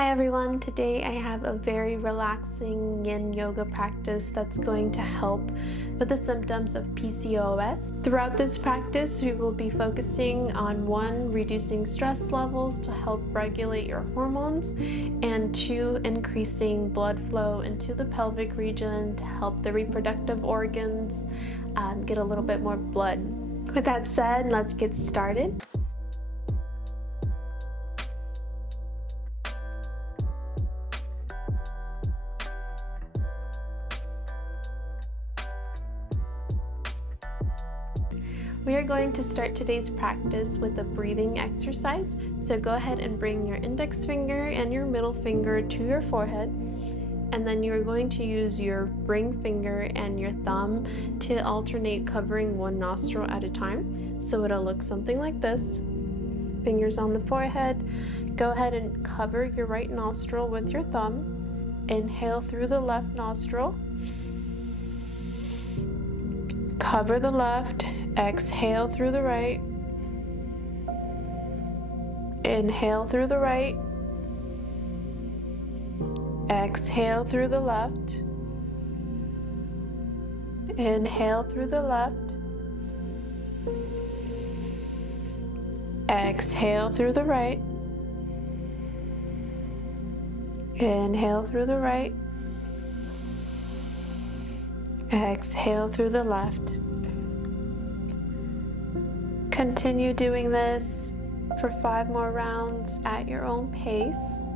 Hi everyone, today I have a very relaxing Yin Yoga practice that's going to help with the symptoms of PCOS. Throughout this practice, we will be focusing on 1, reducing stress levels to help regulate your hormones, and 2, increasing blood flow into the pelvic region to help the reproductive organs get a little bit more blood. With that said, let's get started. We are going to start today's practice with a breathing exercise. So go ahead and bring your index finger and your middle finger to your forehead. And then you are going to use your ring finger and your thumb to alternate covering one nostril at a time. So it'll look something like this. Fingers on the forehead. Go ahead and cover your right nostril with your thumb. Inhale through the left nostril. Cover the left. Exhale through the right. Inhale through the right. Exhale through the left. Inhale through the left. Exhale through the right. Inhale through the right. Exhale through the left. Continue doing this for 5 more rounds at your own pace.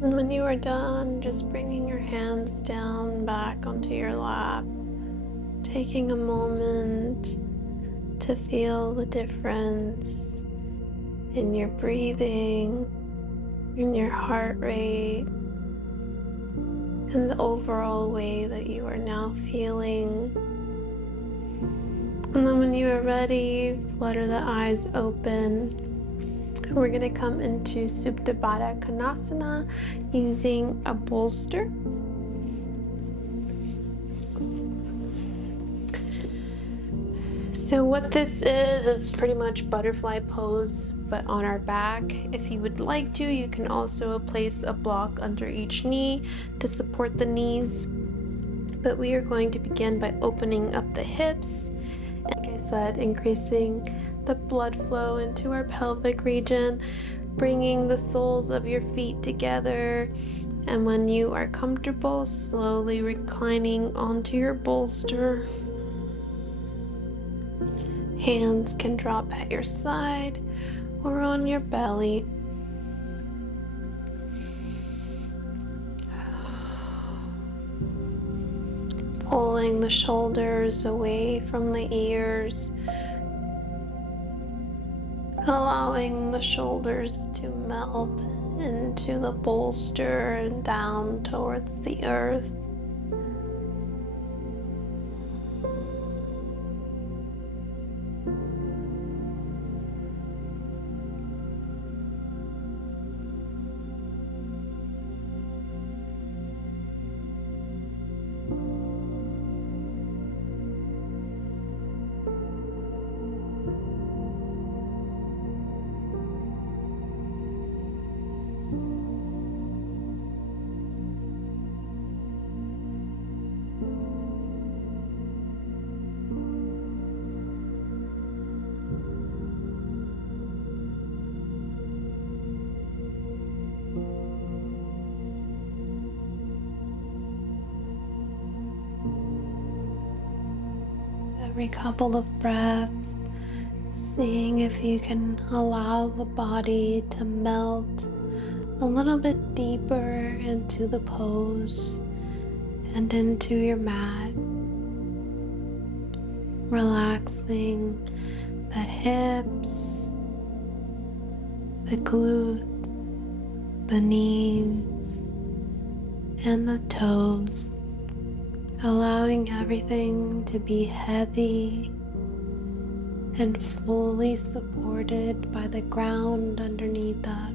And when you are done, just bringing your hands down back onto your lap, taking a moment to feel the difference in your breathing, in your heart rate, and the overall way that you are now feeling. And then when you are ready, flutter the eyes open. We're going to come into Supta Baddha Konasana using a bolster. So what this is, it's pretty much butterfly pose, but on our back. If you would like to, you can also place a block under each knee to support the knees. But we are going to begin by opening up the hips. Like I said, increasing the blood flow into our pelvic region, bringing the soles of your feet together, and when you are comfortable, slowly reclining onto your bolster. Hands can drop at your side or on your belly. Pulling the shoulders away from the ears, allowing the shoulders to melt into the bolster and down towards the earth. every couple of breaths, seeing if you can allow the body to melt a little bit deeper into the pose and into your mat, relaxing the hips, the glutes, the knees, and the toes, allowing everything to be heavy and fully supported by the ground underneath us.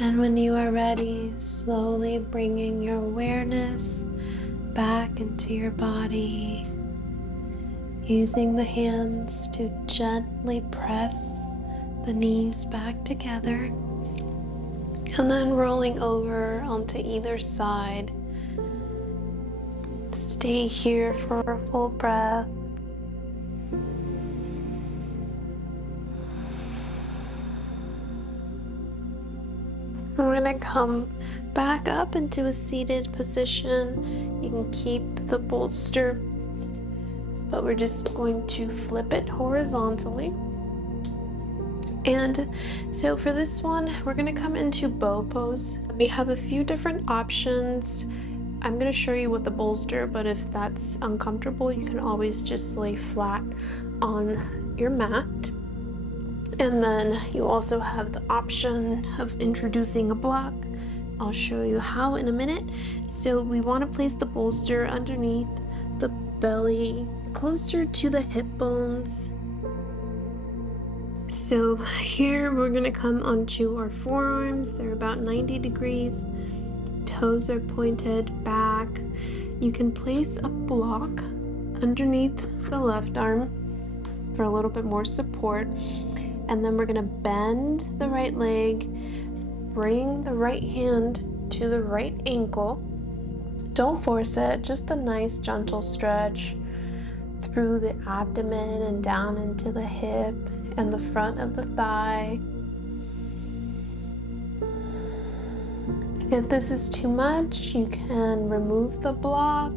And when you are ready, slowly bringing your awareness back into your body, using the hands to gently press the knees back together, and then rolling over onto either side. Stay here for a full breath. We're going to come back up into a seated position. You can keep the bolster, but we're just going to flip it horizontally. And so for this one, we're going to come into bow pose. We have a few different options. I'm going to show you with the bolster, but if that's uncomfortable, you can always just lay flat on your mat. And then you also have the option of introducing a block. I'll show you how in a minute. So we want to place the bolster underneath the belly, closer to the hip bones. So here we're going to come onto our forearms. They're about 90 degrees. Toes are pointed back. You can place a block underneath the left arm for a little bit more support. And then we're going to bend the right leg, bring the right hand to the right ankle. Don't force it, just a nice gentle stretch through the abdomen and down into the hip and the front of the thigh. If this is too much, you can remove the block,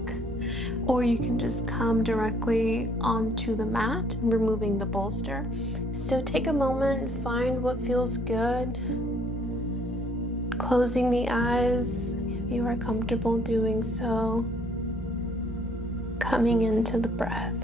or you can just come directly onto the mat, removing the bolster. So take a moment, find what feels good. Closing the eyes if you are comfortable doing so. Coming into the breath.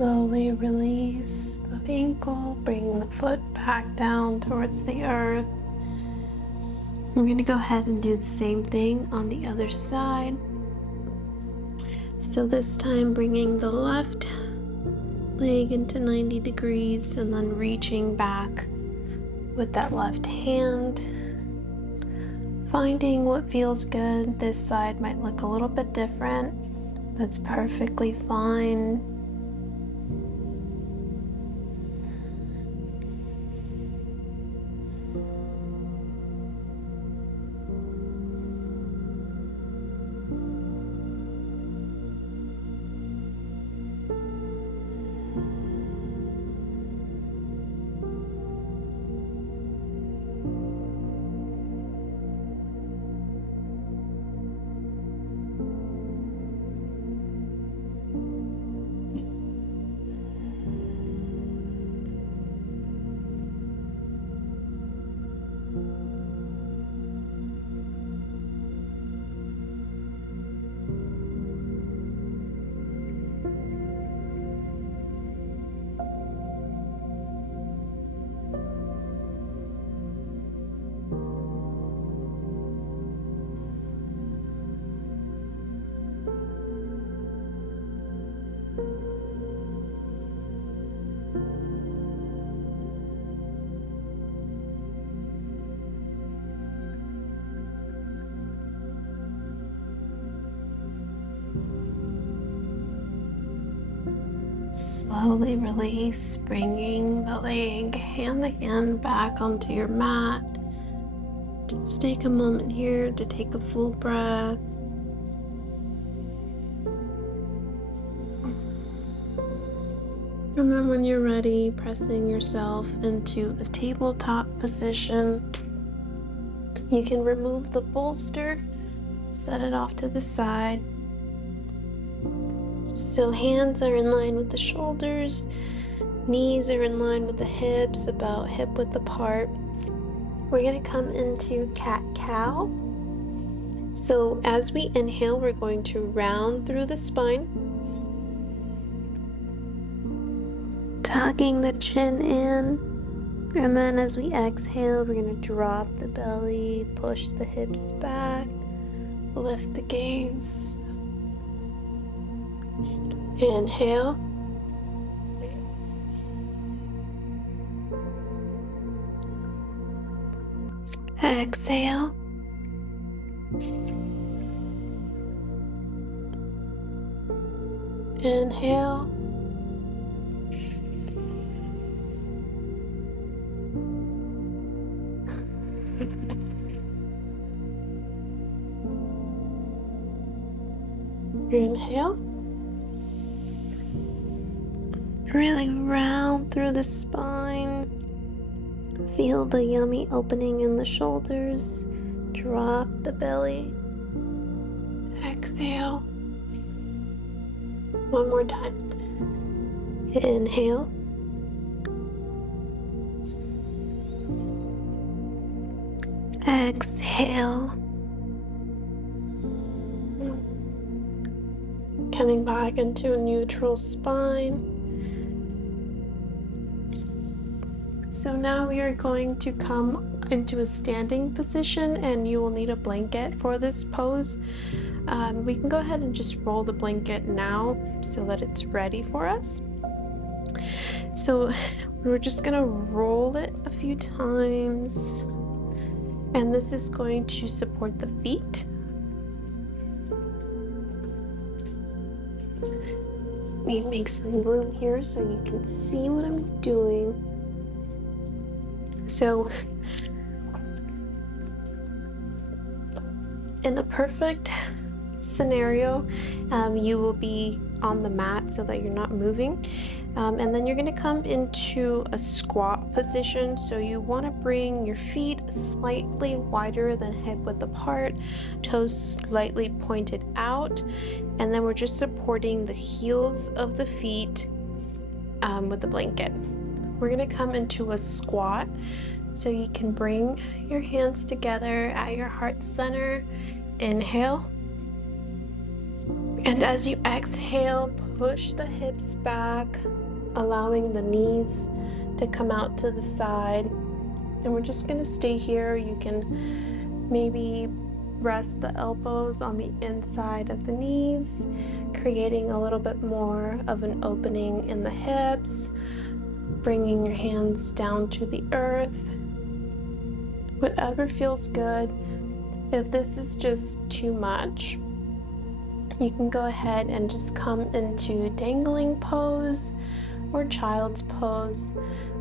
Slowly release the ankle, bring the foot back down towards the earth. We're going to go ahead and do the same thing on the other side. So this time bringing the left leg into 90 degrees and then reaching back with that left hand. Finding what feels good. This side might look a little bit different. That's perfectly fine. Slowly release, bringing the leg and the hand back onto your mat. Just take a moment here to take a full breath. And then when you're ready, pressing yourself into a tabletop position. You can remove the bolster, set it off to the side. So hands are in line with the shoulders, knees are in line with the hips, about hip width apart. We're going to come into cat-cow. So as we inhale, we're going to round through the spine, tucking the chin in. And then as we exhale, we're going to drop the belly, push the hips back, lift the gaze. Inhale. Exhale. Inhale. Inhale. Really round through the spine. Feel the yummy opening in the shoulders. Drop the belly. Exhale. One more time. Inhale. Exhale. Coming back into a neutral spine. So now we are going to come into a standing position, and you will need a blanket for this pose. We can go ahead and just roll the blanket now so that it's ready for us. So we're just gonna roll it a few times, and this is going to support the feet. Let me make some room here so you can see what I'm doing. So in a perfect scenario, you will be on the mat so that you're not moving. And then you're going to come into a squat position. So you want to bring your feet slightly wider than hip width apart, toes slightly pointed out, and then we're just supporting the heels of the feet with the blanket. We're going to come into a squat. So you can bring your hands together at your heart center. Inhale. And as you exhale, push the hips back, allowing the knees to come out to the side. And we're just gonna stay here. You can maybe rest the elbows on the inside of the knees, creating a little bit more of an opening in the hips, bringing your hands down to the earth. Whatever feels good. If this is just too much, you can go ahead and just come into dangling pose or child's pose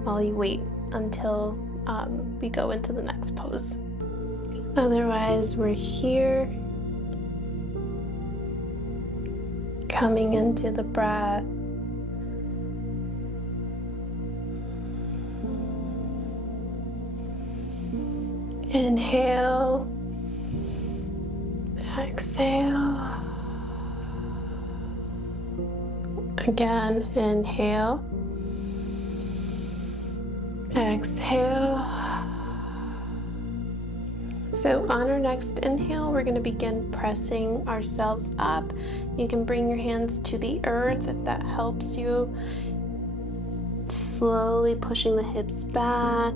while you wait until we go into the next pose. Otherwise, we're here, coming into the breath. Inhale, exhale. Again, inhale, exhale. So on our next inhale, we're going to begin pressing ourselves up. You can bring your hands to the earth if that helps you. Slowly pushing the hips back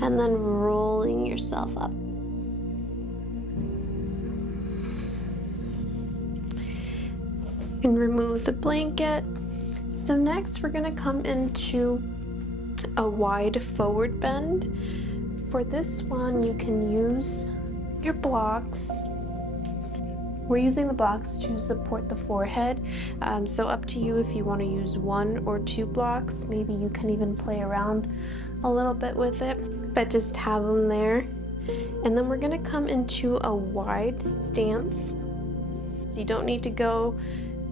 and then rolling yourself up. And remove the blanket. So next we're going to come into a wide forward bend. For this one, you can use your blocks. We're using the blocks to support the forehead, so up to you if you want to use 1 or 2 blocks. Maybe you can even play around a little bit with it, but just have them there. And then we're going to come into a wide stance. So you don't need to go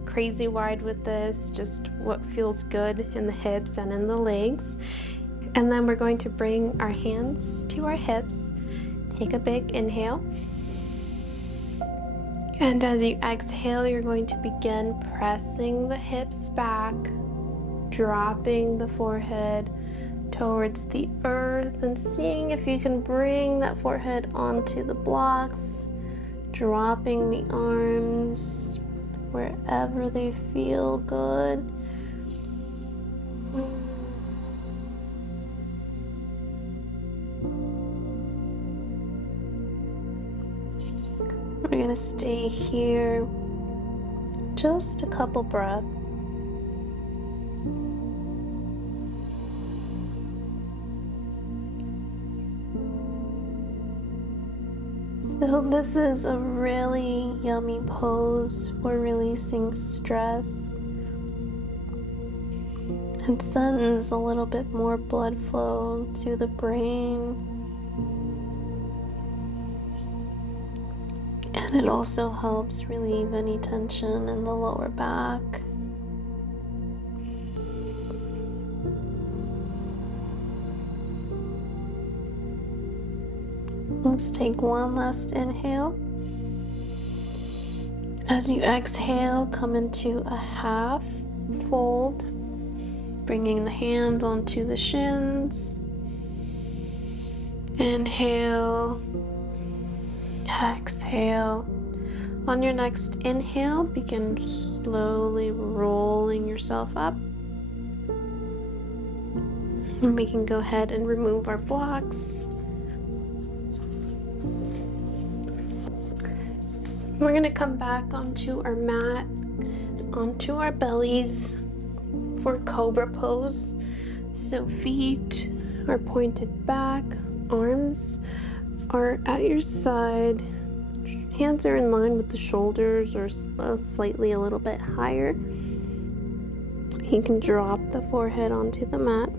crazy wide with this, just what feels good in the hips and in the legs. And then we're going to bring our hands to our hips. Take a big inhale. And as you exhale, you're going to begin pressing the hips back, dropping the forehead towards the earth and seeing if you can bring that forehead onto the blocks, dropping the arms wherever they feel good. We're gonna stay here just a couple breaths. So this is a really yummy pose for releasing stress. It sends a little bit more blood flow to the brain. And it also helps relieve any tension in the lower back. Let's take one last inhale. As you exhale, come into a half fold, bringing the hands onto the shins. Inhale. Exhale. On your next inhale, begin slowly rolling yourself up. And we can go ahead and remove our blocks. We're going to come back onto our mat, onto our bellies for cobra pose. So feet are pointed back, arms are at your side, hands are in line with the shoulders or slightly a little bit higher. You can drop the forehead onto the mat.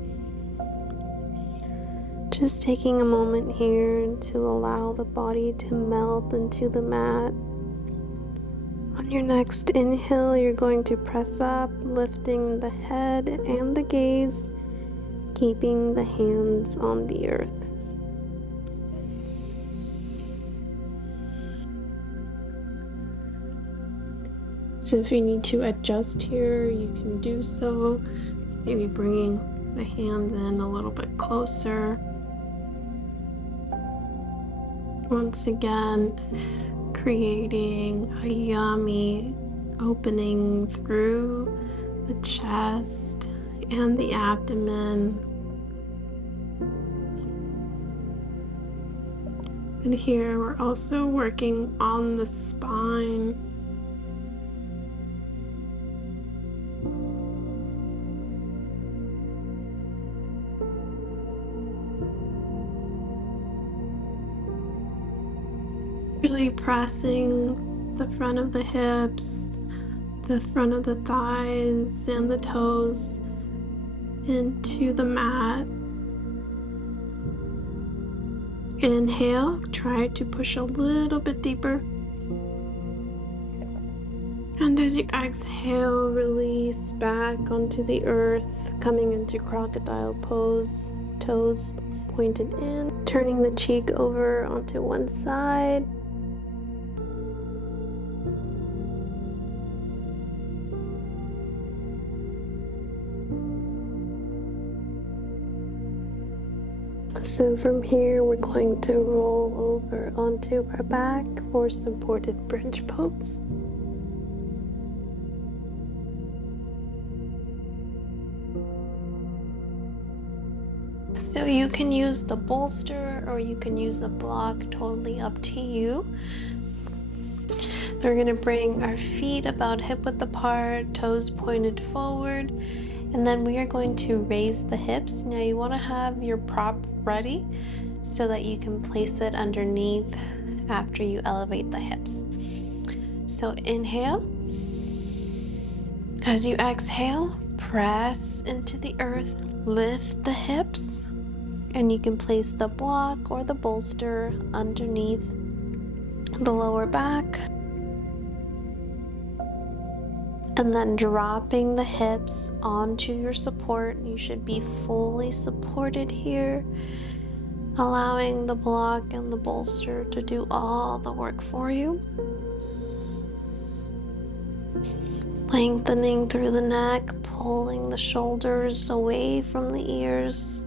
Just taking a moment here to allow the body to melt into the mat. On your next inhale, you're going to press up, lifting the head and the gaze, keeping the hands on the earth. So if you need to adjust here, you can do so. Maybe bringing the hands in a little bit closer. Once again, creating a yummy opening through the chest and the abdomen. And here we're also working on the spine. Really pressing the front of the hips, the front of the thighs, and the toes into the mat. Inhale, try to push a little bit deeper. And as you exhale, release back onto the earth, coming into crocodile pose, toes pointed in, turning the cheek over onto one side. So from here, we're going to roll over onto our back for supported bridge pose. So you can use the bolster or you can use a block, totally up to you. We're going to bring our feet about hip width apart, toes pointed forward, and then we are going to raise the hips. Now you want to have your prop ready so that you can place it underneath after you elevate the hips. So inhale. As you exhale, press into the earth, lift the hips, and you can place the block or the bolster underneath the lower back. And then dropping the hips onto your support. You should be fully supported here, allowing the block and the bolster to do all the work for you. Lengthening through the neck, pulling the shoulders away from the ears.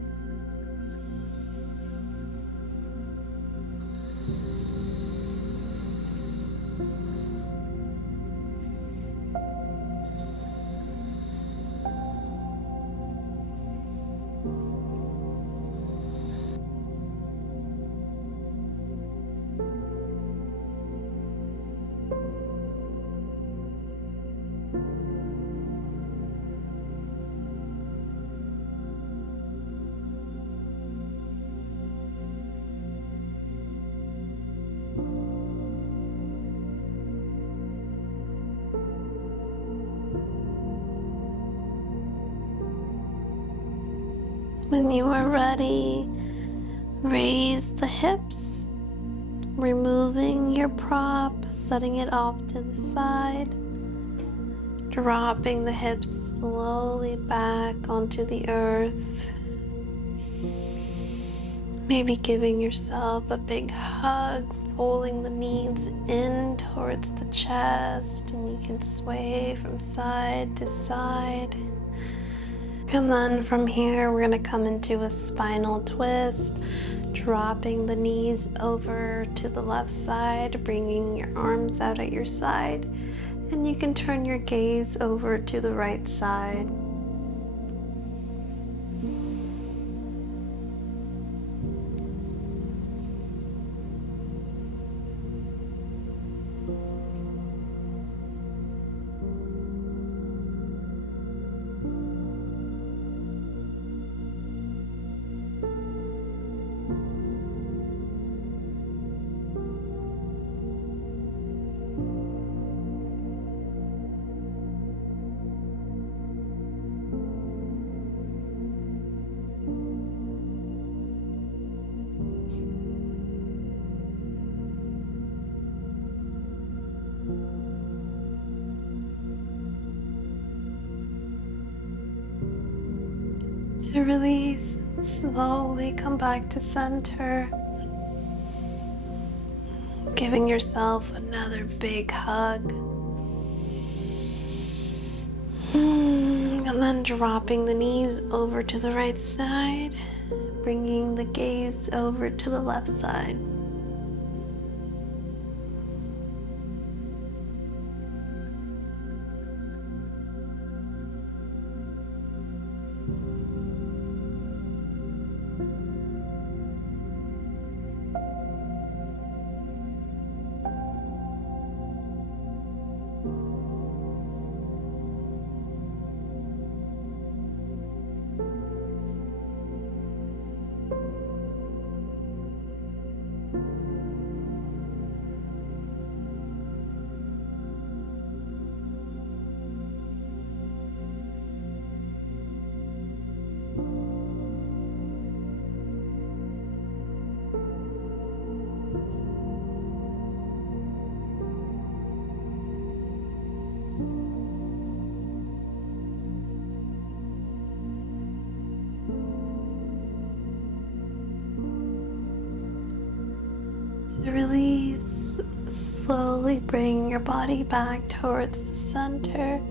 When you are ready, raise the hips, removing your prop, setting it off to the side, dropping the hips slowly back onto the earth. Maybe giving yourself a big hug, pulling the knees in towards the chest, and you can sway from side to side. And then from here, we're going to come into a spinal twist, dropping the knees over to the left side, bringing your arms out at your side, and you can turn your gaze over to the right side. To release, slowly come back to center, giving yourself another big hug, and then dropping the knees over to the right side, bringing the gaze over to the left side. Release. Slowly bring your body back towards the center.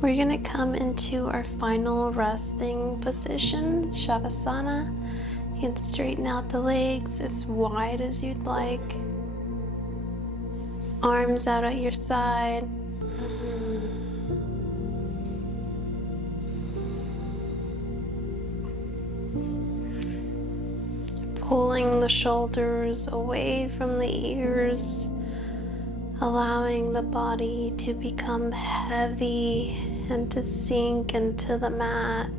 We're gonna come into our final resting position, Shavasana. You can straighten out the legs as wide as you'd like. Arms out at your side. Pulling the shoulders away from the ears, allowing the body to become heavy and to sink into the mat.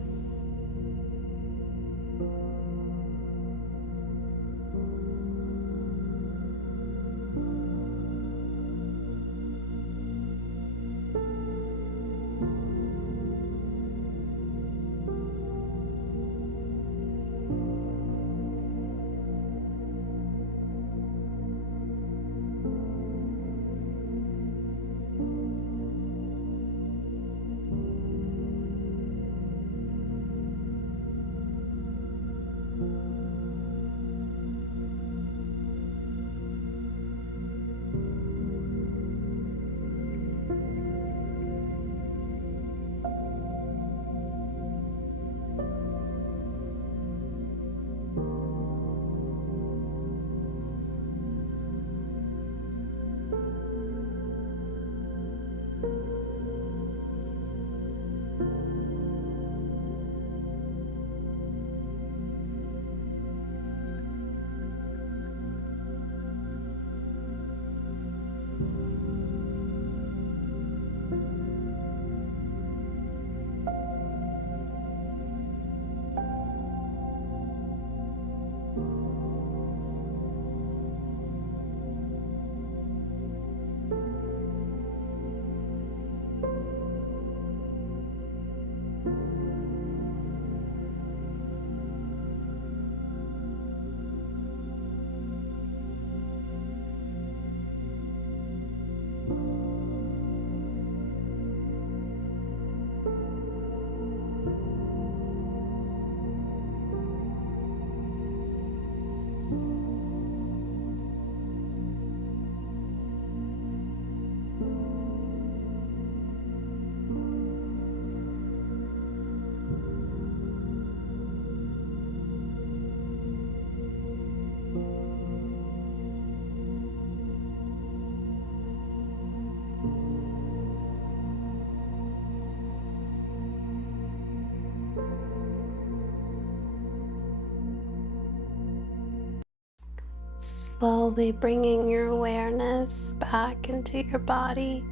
Slowly bringing your awareness back into your body,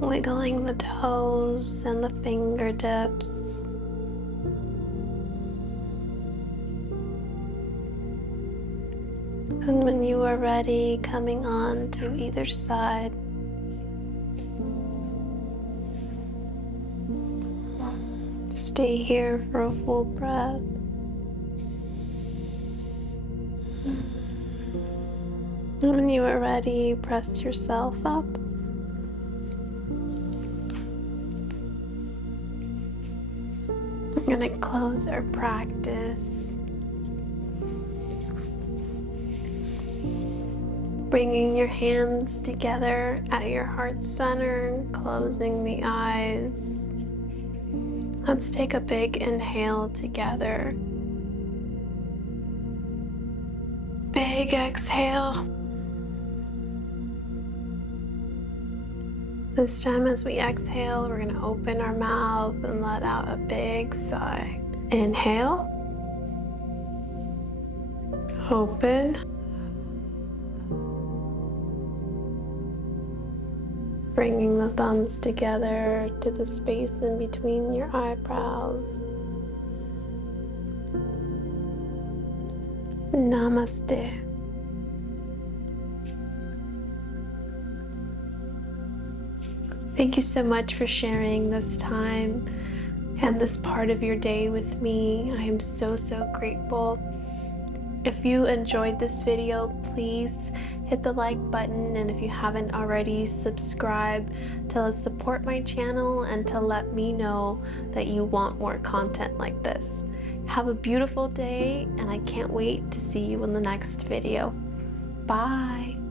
wiggling the toes and the fingertips. And when you are ready, coming on to either side. Stay here for a full breath. And when you are ready, press yourself up. We're going to close our practice. Bringing your hands together at your heart center, closing the eyes. Let's take a big inhale together. Big exhale. This time as we exhale, we're going to open our mouth and let out a big sigh. Inhale. Open. Bringing the thumbs together to the space in between your eyebrows. Namaste. Thank you so much for sharing this time and this part of your day with me. I am so grateful. If you enjoyed this video, please hit the like button, and if you haven't already, subscribe to support my channel and to let me know that you want more content like this. Have a beautiful day, and I can't wait to see you in the next video. Bye.